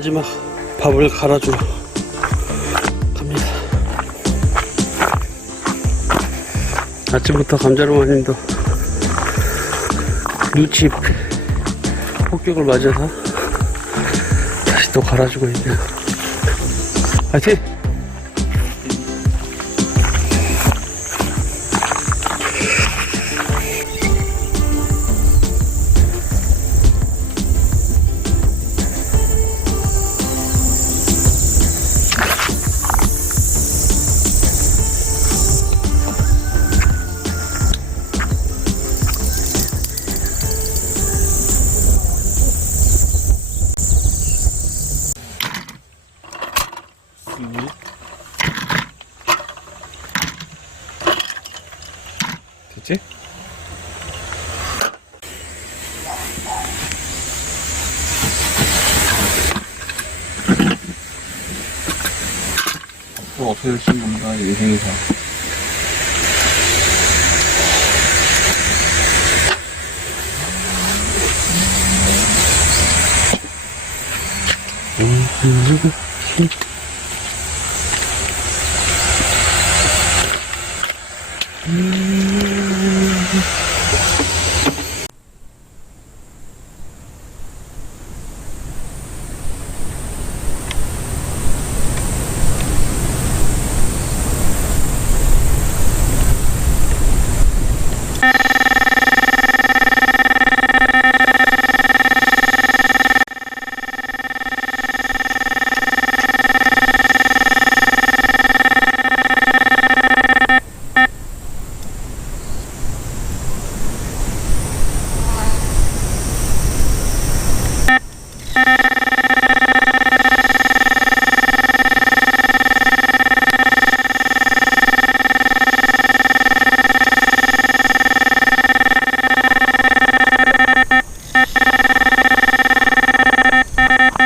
마지막 밥을 갈아주러 갑니다. 아침부터 감자로마님도 누치 폭격을 맞아서 다시 또 갈아주고 있네요. 화이팅! 됐지? 또 없어질지 뭔가 인생에서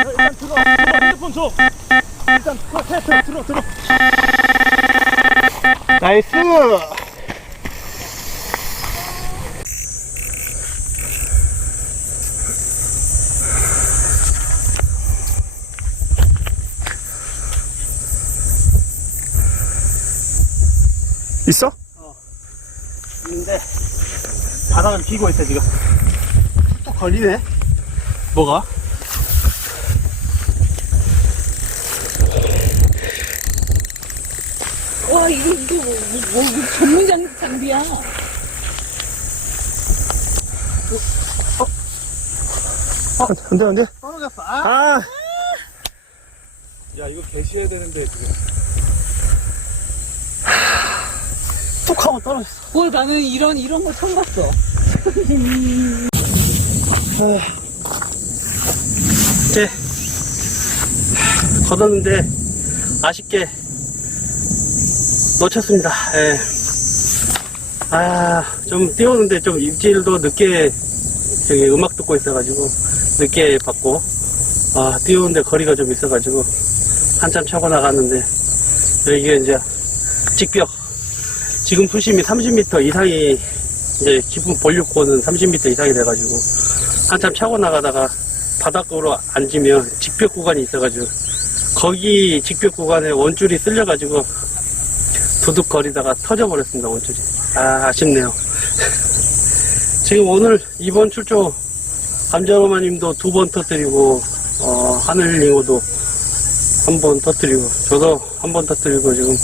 일단 들어, 들어, 핸드폰 줘. 일단 들어, 들어, 들어, 들어. 나이스. 있어? 있는데 바닥을 기고 있어 지금. 또 걸리네. 뭐가? 와 이거 이거 뭐, 뭐, 뭐 전문 장, 장비야. 안 돼, 안 돼. 떨어졌어. 아, 야 이거 개시해야 되는데 지금 뚝 하고 떨어졌어. 뭐 나는 이런 이런 거 처음 봤어. 이제 걷었는데 아쉽게 놓쳤습니다. 예. 아, 좀 뛰었는데 좀 입질도 늦게 저기 음악 듣고 있어가지고 늦게 받고 아, 뛰었는데 거리가 좀 있어가지고 한참 차고 나갔는데 이게 이제 직벽 지금 수심이 30m 이상이 이제 기본 볼륨권은 30m 이상이 돼가지고 한참 차고 나가다가 바닥으로 앉으면 직벽 구간이 있어가지고 거기 직벽 구간에 원줄이 쓸려가지고 두둑거리다가 터져버렸습니다 원줄이. 아 아쉽네요. 지금 오늘 이번 출조 감자로마님도 두 번 터뜨리고 어, 하늘링호도 한 번 터뜨리고 저도 한 번 터뜨리고 지금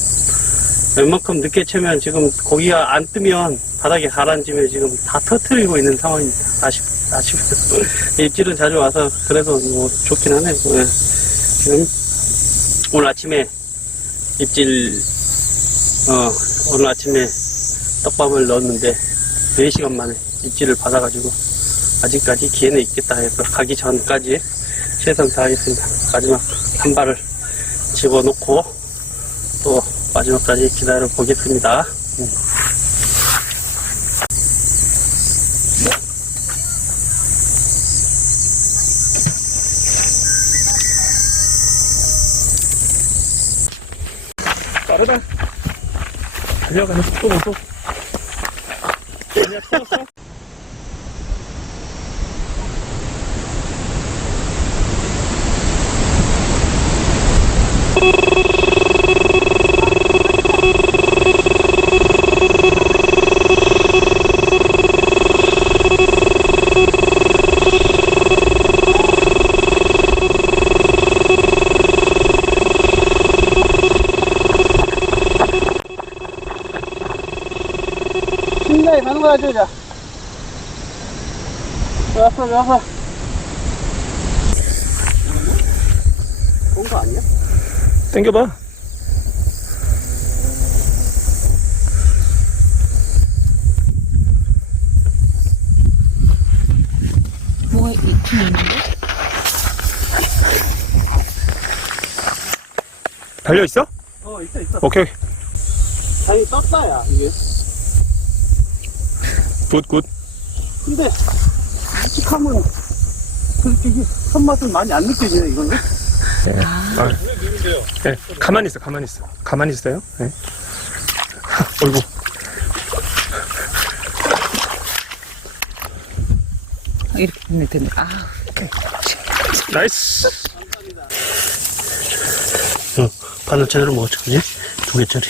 웬만큼 늦게 채면 지금 거기가 안 뜨면 바닥에 가라앉으면 지금 다 터뜨리고 있는 상황입니다 아쉽 아쉽네요 입질은 자주 와서 그래도 뭐 좋긴 하네요. 예. 지금 오늘 아침에 입질 어 오늘 아침에 떡밥을 넣었는데 4시간 만에 입질을 받아가지고 아직까지 기회는 있겠다 해서 가기 전까지 최선 다하겠습니다. 마지막 한 발을 집어넣고 또 마지막까지 기다려 보겠습니다. 음. 빠르다. 달려가는 속도 보소. 그냥 틀었어. 들어가자, 자. 왔어, 왔어. 온거 아니야? 당겨봐. 뭐가 있긴 있는데? 달려 있어? 어, 있어, 있어. 오케이. 다행히 떴다, 야, 이게. 굿, 굿. 근데, 묵직하면, 그렇게 손맛은 많이 안 느껴지네, 이거는. 네. 아, 네. 가만히 있어, 가만히 있어. 가만히 있어요. 네. 어이구. 이렇게 보면 되네. 아, 나이스. 어, 바늘 제대로 먹었지, 그지? 두 개짜리.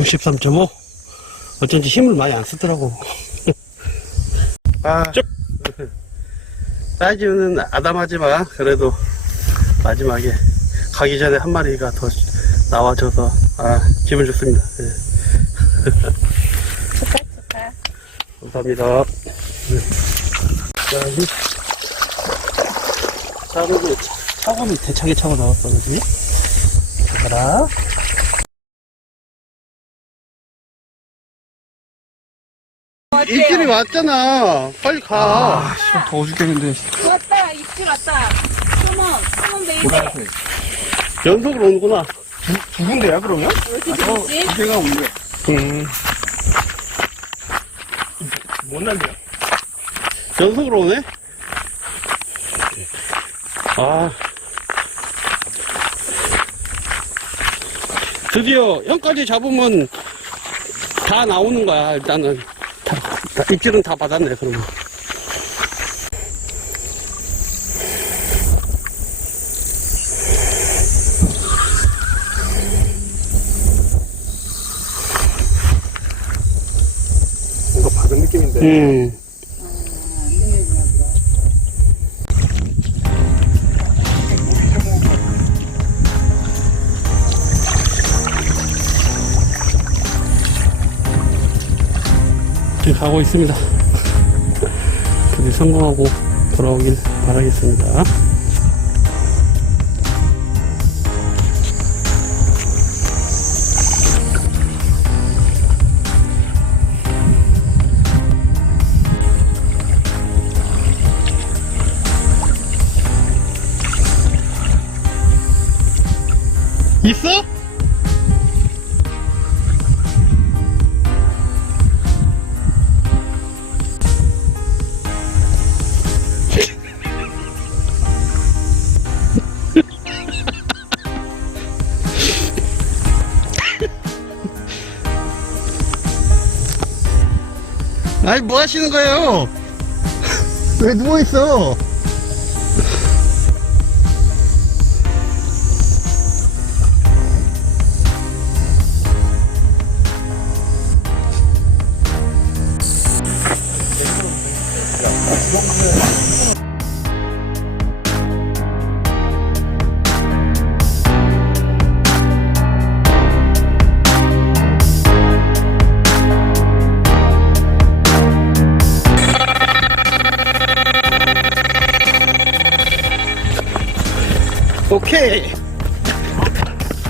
63.5. 어쩐지 힘을 많이 안 쓰더라고. 아, 쭉. 사이즈는 아담하지만, 그래도 마지막에 가기 전에 한 마리가 더 나와줘서, 아, 기분 좋습니다. 예. 좋다, 좋다. 감사합니다. 네. 자, 이 자르고 차고는 대차게 차고 나왔어, 그지? 가라. 입질이 왔잖아. 빨리 가. 더워 죽겠는데. 왔다, 입질 왔다. 컴온, 컴온 베이비. 연속으로 오는구나. 두 군데야, 그러면? 왜 이렇게 재밌지? 개가 없네. 음. 못 난대요? 연속으로 오네? 아. 드디어 형까지 잡으면 다 나오는 거야, 일단은. 다, 다, 입질은 다 받았네, 그러면. 뭔가 받은 느낌인데. 음. 가고 있습니다. 부디 성공하고 돌아오길 바라겠습니다. 있어? 아니 뭐 하시는 거예요? 왜 누워 있어?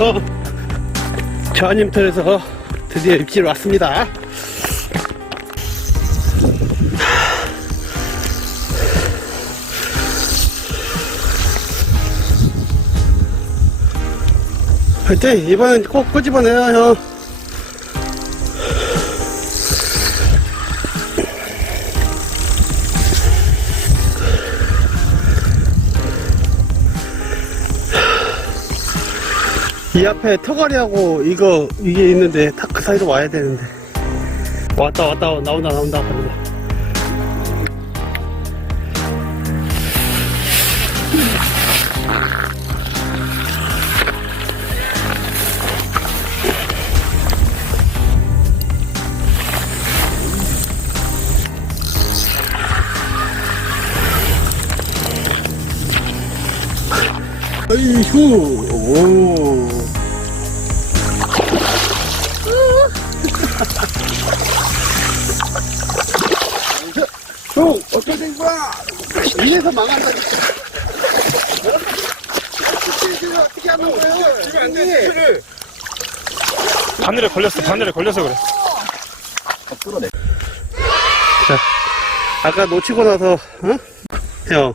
어, 저한님터에서 드디어 입질 왔습니다. 하여튼 이번엔 꼭 끄집어내요 형. 이 앞에 터가리하고 이거 이게 있는데 딱 그 사이로 와야 되는데 왔다 왔다 나온다 나온다 하는데 어이후, 오. 이래서 망한다. 어떻게 하는 거예요? 지금 안 돼, 바늘에 걸렸어 바늘에 걸려서 그래 아까 놓치고 나서, 어? 형,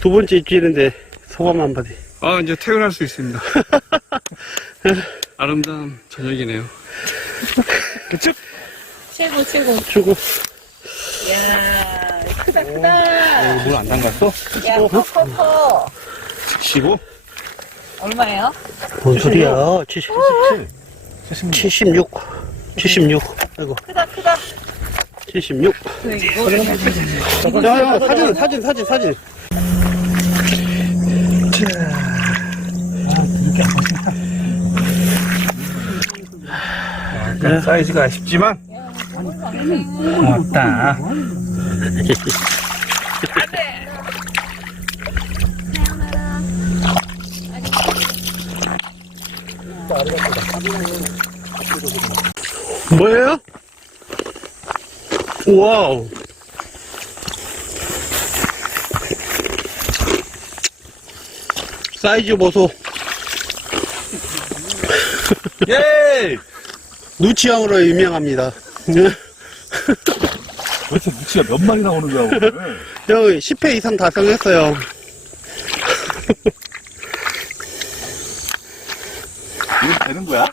두 번째 입질인데 소감 한마디. 아 이제 퇴근할 수 있습니다. 아름다운 저녁이네요. 그치? 최고, 최고. 주고. 이야, 크다, 크다. 물 안 담갔어? 야, 커, 커, 커. 쉬고? 얼마예요? 뭔 소리야? 70, 76. 76. 아이고, 크다, 크다. 76. 그래, 이거. 야, 야, 사진, 사진, 사진, 사진. 사이즈가 아쉽지만 고맙다. 뭐예요? 와우. 사이즈 보소. 예! 누치형으로 유명합니다. 도대체 무치가 몇 마리 나오는 거야 오늘? 형 10회 이상 달성했어요. 이거 되는 거야?